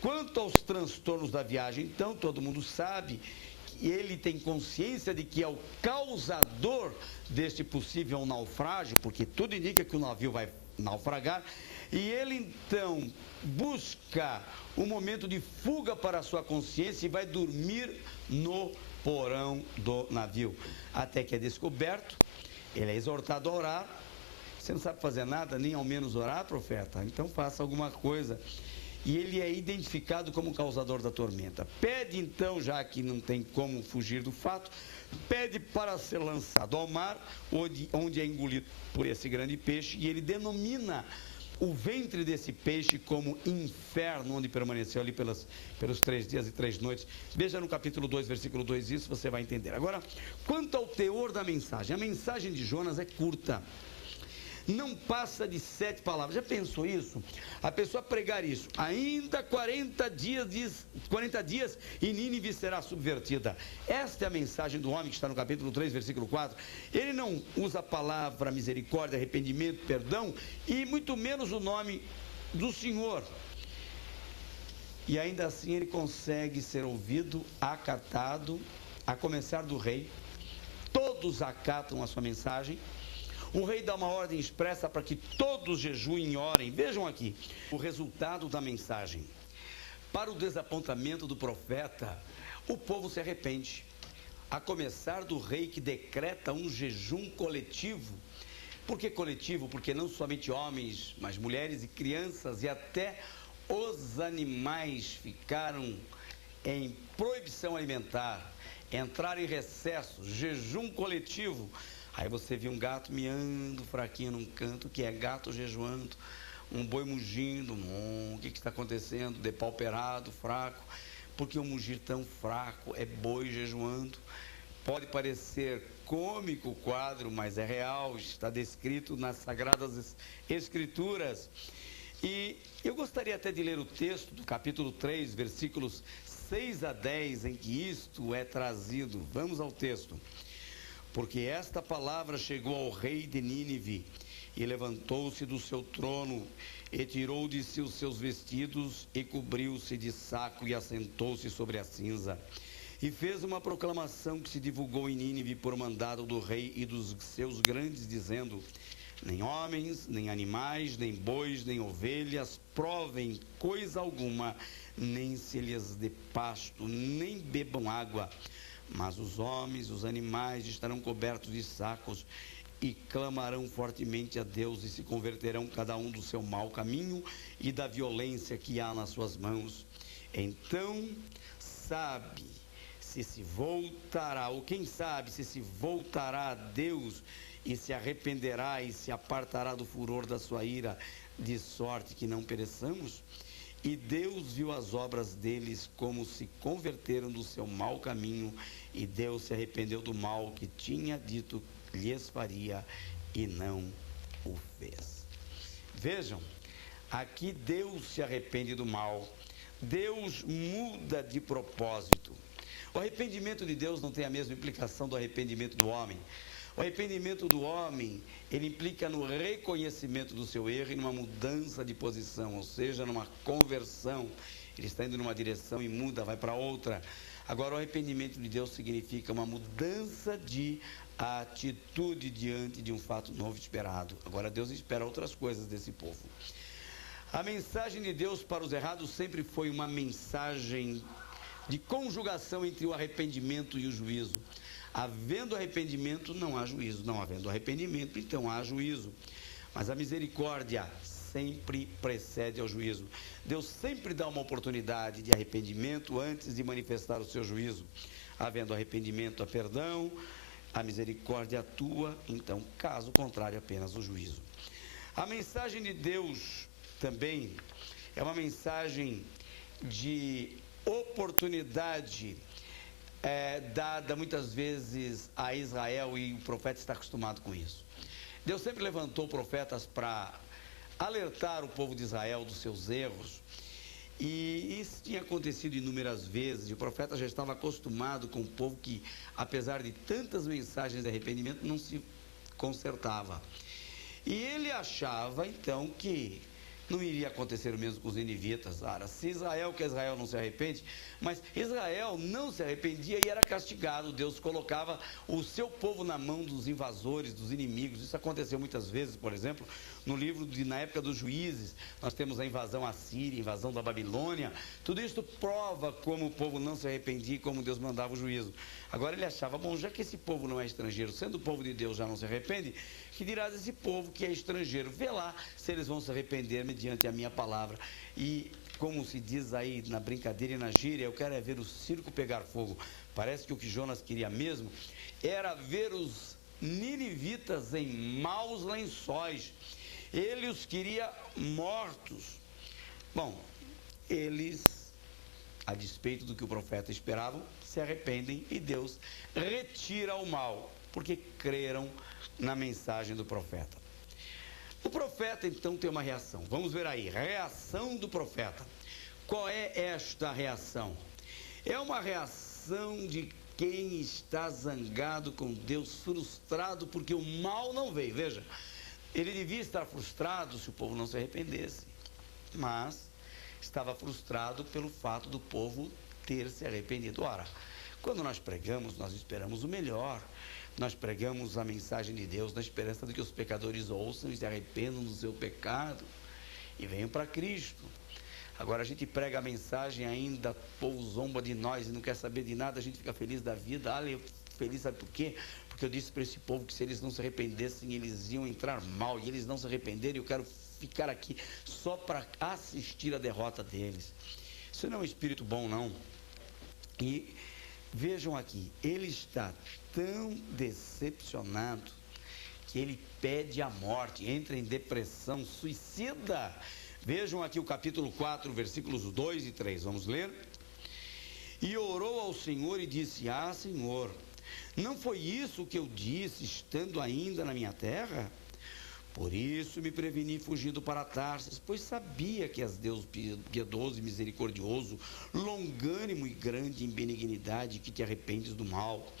quanto aos transtornos da viagem, então, todo mundo sabe que ele tem consciência de que é o causador deste possível naufrágio, porque tudo indica que o navio vai naufragar, e ele então busca um momento de fuga para a sua consciência e vai dormir no porão do navio, até que é descoberto. Ele é exortado a orar. Você não sabe fazer nada, nem ao menos orar, profeta? Então faça alguma coisa. E ele é identificado como causador da tormenta. Pede então, já que não tem como fugir do fato, pede para ser lançado ao mar, onde é engolido por esse grande peixe, e ele denomina o ventre desse peixe como inferno, onde permaneceu ali pelos 3 dias e 3 noites. Veja no capítulo 2, versículo 2, isso você vai entender. Agora, quanto ao teor da mensagem, a mensagem de Jonas é curta. Não passa de 7 palavras. Já pensou isso? A pessoa pregar isso, ainda 40 dias e Nínive será subvertida. Esta é a mensagem do homem que está no capítulo 3, versículo 4. Ele não usa a palavra misericórdia, arrependimento, perdão, e muito menos o nome do Senhor. E ainda assim ele consegue ser ouvido, acatado, a começar do rei. Todos acatam a sua mensagem. O rei dá uma ordem expressa para que todos jejuem e orem. Vejam aqui o resultado da mensagem. Para o desapontamento do profeta, o povo se arrepende. A começar do rei, que decreta um jejum coletivo. Por que coletivo? Porque não somente homens, mas mulheres e crianças e até os animais ficaram em proibição alimentar, entraram em recesso, jejum coletivo. Aí você viu um gato miando fraquinho num canto, que é gato jejuando, um boi mugindo, o que está acontecendo? Depauperado, fraco. Porque um mugir tão fraco é boi jejuando. Pode parecer cômico o quadro, mas é real, está descrito nas Sagradas Escrituras. E eu gostaria até de ler o texto do capítulo 3, versículos 6 a 10, em que isto é trazido. Vamos ao texto. Porque esta palavra chegou ao rei de Nínive, e levantou-se do seu trono, e tirou de si os seus vestidos, e cobriu-se de saco, e assentou-se sobre a cinza. E fez uma proclamação que se divulgou em Nínive por mandado do rei e dos seus grandes, dizendo: nem homens, nem animais, nem bois, nem ovelhas provem coisa alguma, nem se lhes dê pasto, nem bebam água. Mas os homens, os animais estarão cobertos de sacos e clamarão fortemente a Deus e se converterão cada um do seu mau caminho e da violência que há nas suas mãos. Então, sabe se voltará, ou quem sabe se voltará a Deus e se arrependerá e se apartará do furor da sua ira, de sorte que não pereçamos. E Deus viu as obras deles, como se converteram do seu mau caminho, e Deus se arrependeu do mal que tinha dito lhes faria, e não o fez. Vejam, aqui Deus se arrepende do mal, Deus muda de propósito. O arrependimento de Deus não tem a mesma implicação do arrependimento do homem. O arrependimento do homem, ele implica no reconhecimento do seu erro e numa mudança de posição, ou seja, numa conversão. Ele está indo numa direção e muda, vai para outra. Agora, o arrependimento de Deus significa uma mudança de atitude diante de um fato novo esperado. Agora, Deus espera outras coisas desse povo. A mensagem de Deus para os errados sempre foi uma mensagem de conjugação entre o arrependimento e o juízo. Havendo arrependimento, não há juízo. Não havendo arrependimento, então há juízo. Mas a misericórdia sempre precede ao juízo. Deus sempre dá uma oportunidade de arrependimento antes de manifestar o seu juízo. Havendo arrependimento, há perdão, a misericórdia atua, então, caso contrário, apenas o juízo. A mensagem de Deus também é uma mensagem de oportunidade dada muitas vezes a Israel, e o profeta está acostumado com isso. Deus sempre levantou profetas para alertar o povo de Israel dos seus erros, e isso tinha acontecido inúmeras vezes, e o profeta já estava acostumado com o povo que, apesar de tantas mensagens de arrependimento, não se consertava. E ele achava então que não iria acontecer o mesmo com os ninivitas. Se Israel, que Israel não se arrepende, mas Israel não se arrependia e era castigado. Deus colocava o seu povo na mão dos invasores, dos inimigos. Isso aconteceu muitas vezes, por exemplo, no livro na época dos juízes, nós temos a invasão assíria, a invasão da Babilônia. Tudo isso prova como o povo não se arrependia e como Deus mandava o juízo. Agora ele achava, bom, já que esse povo não é estrangeiro, sendo o povo de Deus já não se arrepende, que dirás esse povo que é estrangeiro? Vê lá se eles vão se arrepender mediante a minha palavra. E como se diz aí na brincadeira e na gíria, eu quero é ver o circo pegar fogo. Parece que o que Jonas queria mesmo era ver os ninivitas em maus lençóis. Ele os queria mortos. Bom, eles, a despeito do que o profeta esperava, se arrependem e Deus retira o mal, porque creram na mensagem do profeta. O profeta então tem uma reação. Vamos ver aí, reação do profeta. Qual é esta reação? É uma reação de quem está zangado com Deus, frustrado porque o mal não veio. Veja, ele devia estar frustrado se o povo não se arrependesse, mas estava frustrado pelo fato do povo ter se arrependido. Ora, quando nós pregamos, nós esperamos o melhor. Nós pregamos a mensagem de Deus na esperança de que os pecadores ouçam e se arrependam do seu pecado e venham para Cristo. Agora a gente prega a mensagem ainda, o povo zomba de nós e não quer saber de nada, a gente fica feliz da vida. Feliz sabe por quê? Porque eu disse para esse povo que se eles não se arrependessem, eles iam entrar mal, e eles não se arrependeram, e eu quero ficar aqui só para assistir a derrota deles. Isso não é um espírito bom, não. E vejam aqui, ele está tão decepcionado que ele pede a morte, entra em depressão, suicida. Vejam aqui o capítulo 4, versículos 2 e 3, vamos ler? E orou ao Senhor e disse: Senhor, não foi isso que eu disse estando ainda na minha terra? Por isso me preveni fugindo para Tarsis, pois sabia que és Deus piedoso e misericordioso, longânimo e grande em benignidade, que te arrependes do mal.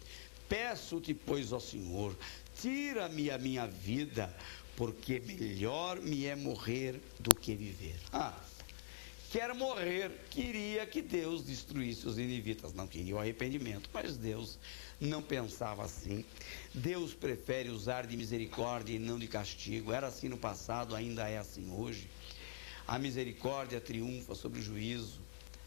Peço-te, pois, ó Senhor, tira-me a minha vida, porque melhor me é morrer do que viver. Quer morrer, queria que Deus destruísse os ninivitas, não queria o arrependimento, mas Deus não pensava assim. Deus prefere usar de misericórdia e não de castigo. Era assim no passado, ainda é assim hoje. A misericórdia triunfa sobre o juízo.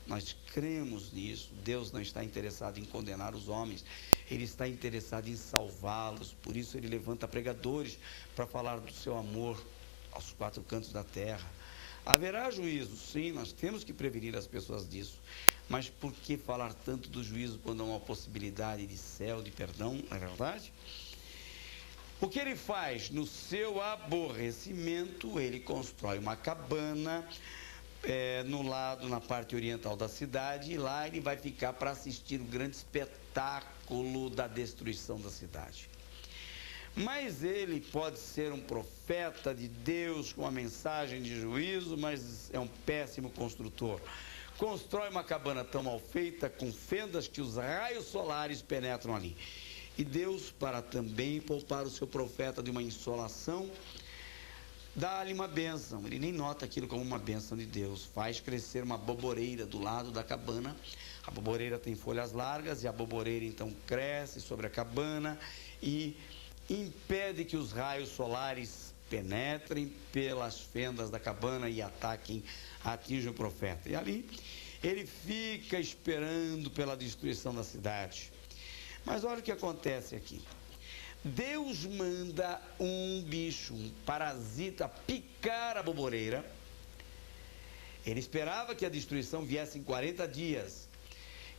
Nós cremos nisso. Deus não está interessado em condenar os homens, Ele está interessado em salvá-los. Por isso Ele levanta pregadores para falar do seu amor aos quatro cantos da terra. Haverá juízo, sim, nós temos que prevenir as pessoas disso. Mas por que falar tanto do juízo quando há uma possibilidade de céu, de perdão, não é verdade? O que ele faz? No seu aborrecimento, ele constrói uma cabana no lado, na parte oriental da cidade, e lá ele vai ficar para assistir o grande espetáculo da destruição da cidade. Mas ele pode ser um profeta de Deus com uma mensagem de juízo, mas é um péssimo construtor. Constrói uma cabana tão mal feita, com fendas que os raios solares penetram ali. E Deus, para também poupar o seu profeta de uma insolação, dá-lhe uma bênção. Ele nem nota aquilo como uma bênção de Deus. Faz crescer uma boboreira do lado da cabana. A boboreira tem folhas largas e a boboreira então cresce sobre a cabana e impede que os raios solares penetrem pelas fendas da cabana e atinjam o profeta. E ali ele fica esperando pela destruição da cidade. Mas olha o que acontece aqui. Deus manda um bicho, um parasita, picar a boboreira. Ele esperava que a destruição viesse em 40 dias.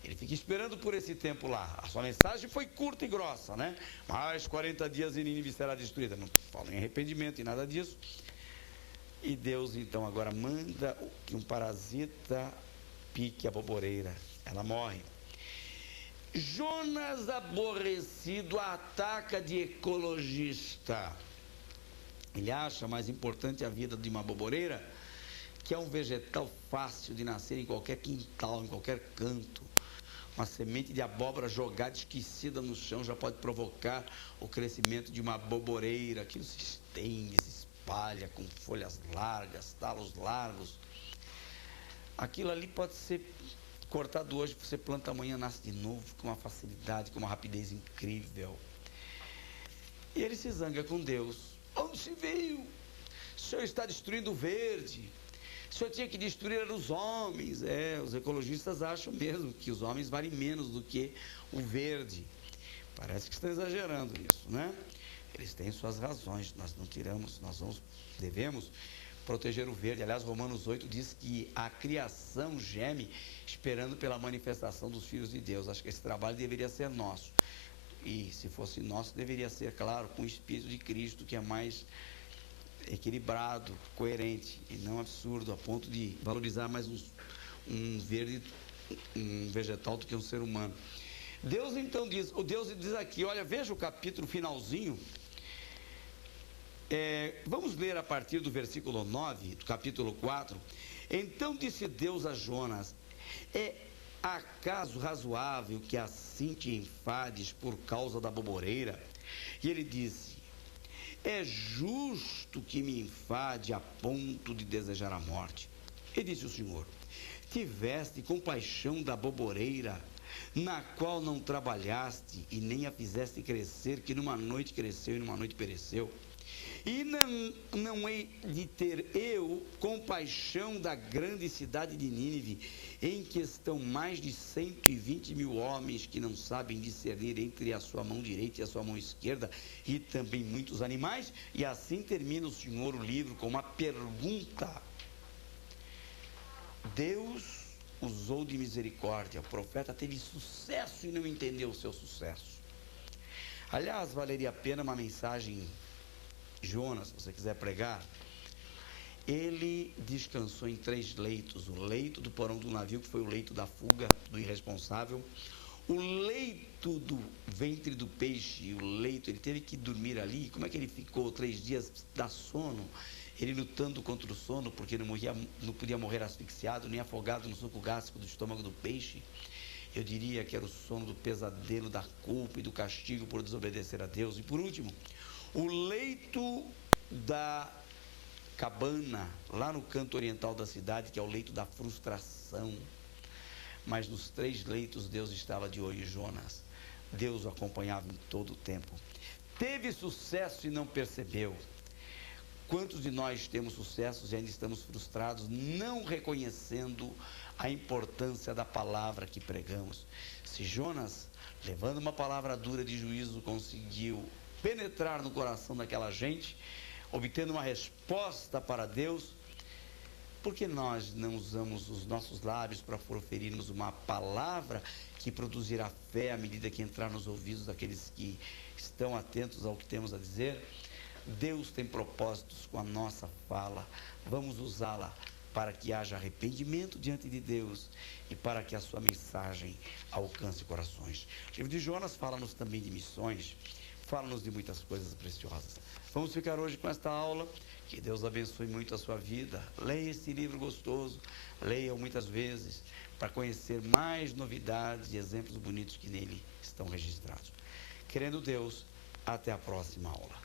Ele fica esperando por esse tempo lá. A sua mensagem foi curta e grossa, né? Mais 40 dias e Nínive será destruída. Não fala em arrependimento e nada disso. E Deus então agora manda que um parasita pique a boboreira. Ela morre. Jonas, aborrecido, ataca de ecologista. Ele acha mais importante a vida de uma boboreira, que é um vegetal fácil de nascer em qualquer quintal, em qualquer canto. Uma semente de abóbora jogada, esquecida no chão, já pode provocar o crescimento de uma boboreira. Aquilo se estende, se espalha com folhas largas, talos largos. Aquilo ali pode ser cortado hoje, você planta amanhã, nasce de novo, com uma facilidade, com uma rapidez incrível. E ele se zanga com Deus. Onde se viu? O Senhor está destruindo o verde. O Senhor tinha que destruir os homens. Os ecologistas acham mesmo que os homens valem menos do que o verde. Parece que estão exagerando nisso, né? Eles têm suas razões, nós não tiramos, devemos proteger o verde. Aliás, Romanos 8 diz que a criação geme esperando pela manifestação dos filhos de Deus. Acho que esse trabalho deveria ser nosso. E se fosse nosso, deveria ser, claro, com o Espírito de Cristo, que é mais equilibrado, coerente e não absurdo, a ponto de valorizar mais um vegetal do que um ser humano. Deus então diz, Deus diz aqui, olha, veja o capítulo finalzinho. Vamos ler a partir do versículo 9, do capítulo 4. Então disse Deus a Jonas: é acaso razoável que assim te enfades por causa da boboreira? E ele disse: é justo que me enfade a ponto de desejar a morte. E disse o Senhor: tiveste compaixão da boboreira, na qual não trabalhaste e nem a fizeste crescer, que numa noite cresceu e numa noite pereceu. E não hei de ter eu compaixão da grande cidade de Nínive, em que estão mais de 120 mil homens que não sabem discernir entre a sua mão direita e a sua mão esquerda, e também muitos animais. E assim termina o Senhor o livro com uma pergunta. Deus usou de misericórdia, o profeta teve sucesso e não entendeu o seu sucesso. Aliás, valeria a pena uma mensagem, Jonas, se você quiser pregar. Ele descansou em 3 leitos: o leito do porão do navio, que foi o leito da fuga do irresponsável, o leito do ventre do peixe, ele teve que dormir ali. Como é que ele ficou 3 dias? Da sono, ele lutando contra o sono, porque não podia morrer asfixiado, nem afogado no suco gástrico do estômago do peixe. Eu diria que era o sono do pesadelo, da culpa e do castigo por desobedecer a Deus. E por último, o leito da cabana, lá no canto oriental da cidade, que é o leito da frustração. Mas nos 3 leitos Deus estava de olho em Jonas. Deus o acompanhava em todo o tempo. Teve sucesso e não percebeu. Quantos de nós temos sucessos e ainda estamos frustrados, não reconhecendo a importância da palavra que pregamos? Se Jonas, levando uma palavra dura de juízo, conseguiu penetrar no coração daquela gente, obtendo uma resposta para Deus, por que nós não usamos os nossos lábios para proferirmos uma palavra que produzirá fé à medida que entrar nos ouvidos daqueles que estão atentos ao que temos a dizer? Deus tem propósitos com a nossa fala, vamos usá-la para que haja arrependimento diante de Deus e para que a sua mensagem alcance corações. O livro de Jonas fala-nos também de missões, fala-nos de muitas coisas preciosas. Vamos ficar hoje com esta aula. Que Deus abençoe muito a sua vida. Leia esse livro gostoso, leia-o muitas vezes, para conhecer mais novidades e exemplos bonitos que nele estão registrados. Querendo Deus, até a próxima aula.